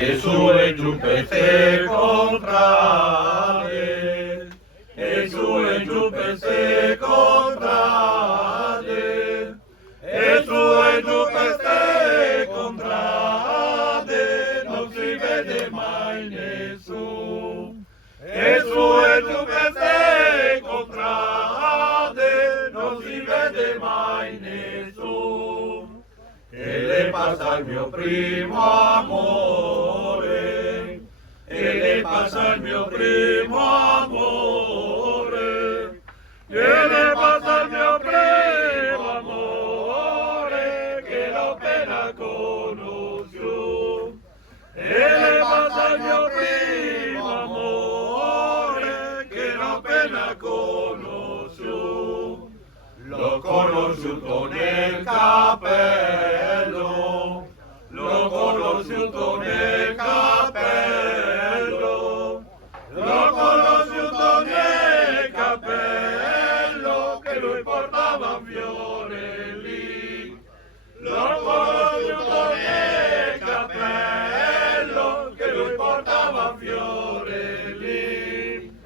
Gesù è giù per te contrade, Gesù è giù per te contrade, Gesù è giù per te contrade, non si vede mai nessuno. Gesù è giù per te contrade, non si vede mai nessuno. E le passa il mio primo amore, e le passa il mio primo amore, e le passa il mio primo amore, che l'ho appena conosciuto. E le passa il mio primo amore, che l'ho appena conosciuto. L'ho conosciuto nel cappello, l'ho conosciuto nel cappello, l'ho conosciuto nel cappello, che lui portava un fiore lì. L'ho conosciuto nel cappello, che lui portava un fiore lì.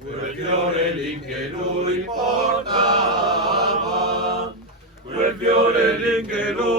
Quel fiore lì che lui portava, quel fiore lì che lui